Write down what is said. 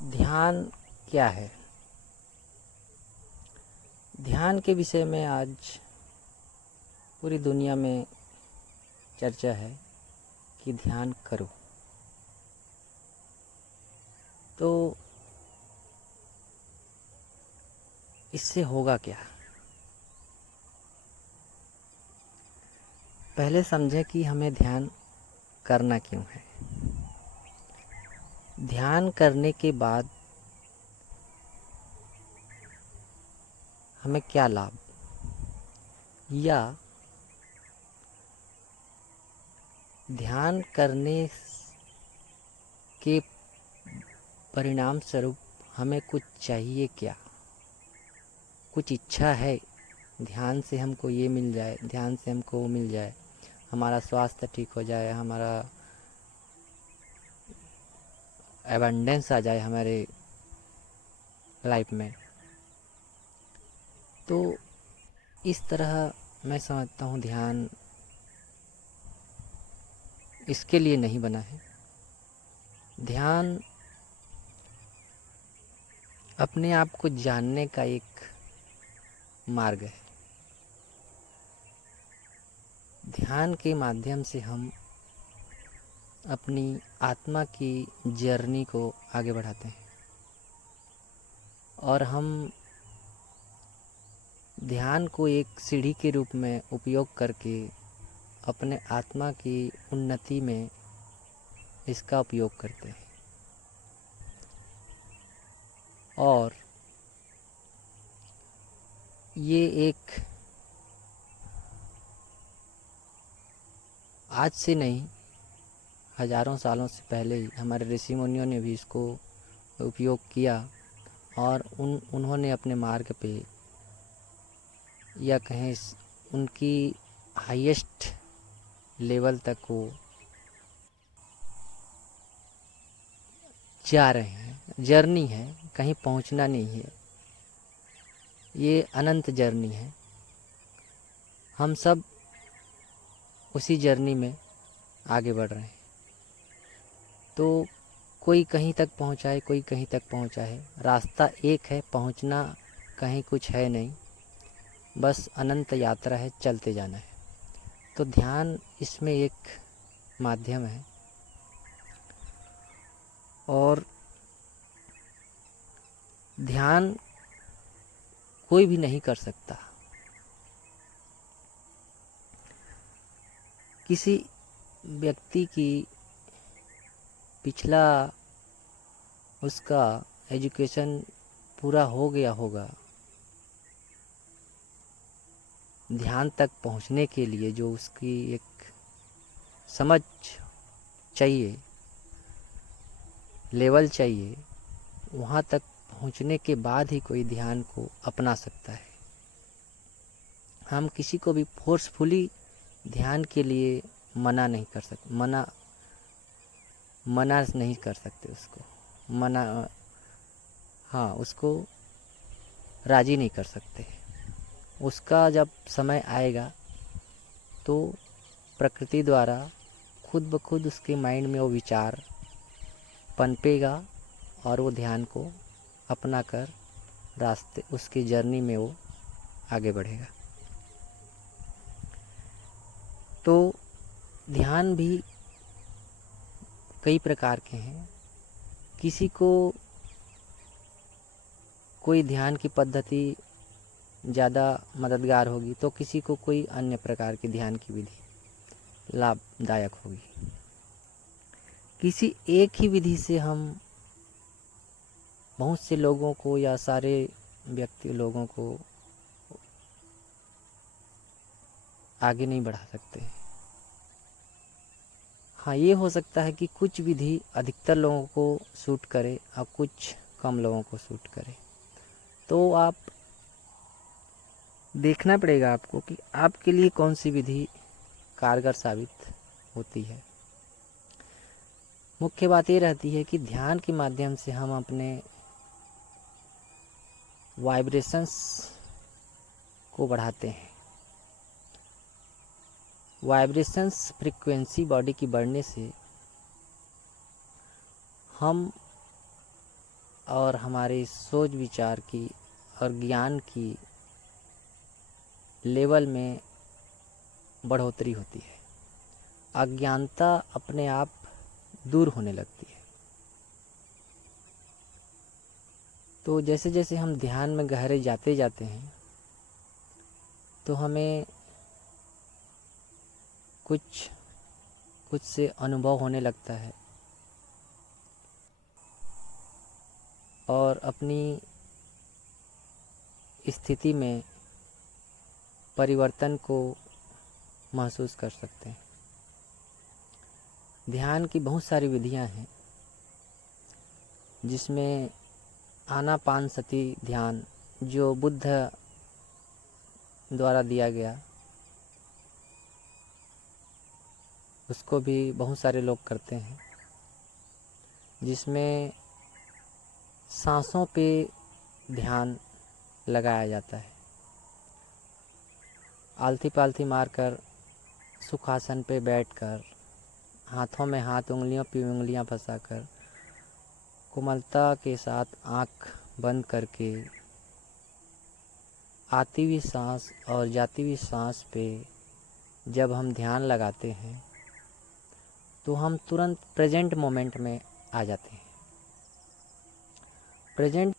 ध्यान क्या है? ध्यान के विषय में आज पूरी दुनिया में चर्चा है कि ध्यान करो। तो इससे होगा क्या? पहले समझें कि हमें ध्यान करना क्यों है। ध्यान करने के बाद हमें क्या लाभ, या ध्यान करने के परिणाम स्वरूप हमें कुछ चाहिए क्या, कुछ इच्छा है ध्यान से हमको ये मिल जाए, ध्यान से हमको वो मिल जाए, हमारा स्वास्थ्य ठीक हो जाए, हमारा एबंडेंस आ जाए हमारे लाइफ में। तो इस तरह मैं समझता हूँ ध्यान इसके लिए नहीं बना है। ध्यान अपने आप को जानने का एक मार्ग है। ध्यान के माध्यम से हम अपनी आत्मा की जर्नी को आगे बढ़ाते हैं और हम ध्यान को एक सीढ़ी के रूप में उपयोग करके अपने आत्मा की उन्नति में इसका उपयोग करते हैं। और ये एक आज से नहीं, हजारों सालों से पहले ही हमारे ऋषि मुनियों ने भी इसको उपयोग किया और उन्होंने अपने मार्ग पे, या कहें उनकी हाईएस्ट लेवल तक वो जा रहे हैं। जर्नी है, कहीं पहुंचना नहीं है, ये अनंत जर्नी है। हम सब उसी जर्नी में आगे बढ़ रहे हैं। तो कोई कहीं तक पहुंचा है, कोई कहीं तक पहुंचा है, रास्ता एक है, पहुंचना कहीं कुछ है नहीं, बस अनंत यात्रा है, चलते जाना है। तो ध्यान इसमें एक माध्यम है। और ध्यान कोई भी नहीं कर सकता। किसी व्यक्ति की पिछला उसका एजुकेशन पूरा हो गया होगा, ध्यान तक पहुंचने के लिए जो उसकी एक समझ चाहिए, लेवल चाहिए, वहाँ तक पहुँचने के बाद ही कोई ध्यान को अपना सकता है। हम किसी को भी फोर्सफुली ध्यान के लिए मना नहीं कर सकते, मना नहीं कर सकते उसको, उसको राजी नहीं कर सकते। उसका जब समय आएगा तो प्रकृति द्वारा खुद ब खुद उसके माइंड में वो विचार पनपेगा और वो ध्यान को अपना कर रास्ते, उसकी जर्नी में वो आगे बढ़ेगा। तो ध्यान भी कई प्रकार के हैं। किसी को कोई ध्यान की पद्धति ज़्यादा मददगार होगी तो किसी को कोई अन्य प्रकार की ध्यान की विधि लाभदायक होगी। किसी एक ही विधि से हम बहुत से लोगों को या सारे लोगों को आगे नहीं बढ़ा सकते। हाँ, ये हो सकता है कि कुछ विधि अधिकतर लोगों को सूट करे और कुछ कम लोगों को सूट करे। तो आप देखना पड़ेगा आपको कि आपके लिए कौन सी विधि कारगर साबित होती है। मुख्य बात ये रहती है कि ध्यान के माध्यम से हम अपने वाइब्रेशंस को बढ़ाते हैं। वाइब्रेशंस फ्रीक्वेंसी बॉडी की बढ़ने से हम और हमारी सोच विचार की और ज्ञान की लेवल में बढ़ोतरी होती है। अज्ञानता अपने आप दूर होने लगती है। तो जैसे जैसे हम ध्यान में गहरे जाते जाते हैं तो हमें कुछ कुछ से अनुभव होने लगता है और अपनी स्थिति में परिवर्तन को महसूस कर सकते हैं। ध्यान की बहुत सारी विधियां हैं, जिसमें आनापानसति ध्यान जो बुद्ध द्वारा दिया गया, उसको भी बहुत सारे लोग करते हैं, जिसमें सांसों पे ध्यान लगाया जाता है। आलती पालती मारकर सुखासन पे बैठकर हाथों में हाथ, उंगलियों पे उंगलियां फंसाकर कोमलता के साथ आँख बंद करके आती हुई सांस और जाती हुई सांस पे जब हम ध्यान लगाते हैं तो हम तुरंत प्रेजेंट मोमेंट में आ जाते हैं। प्रेजेंट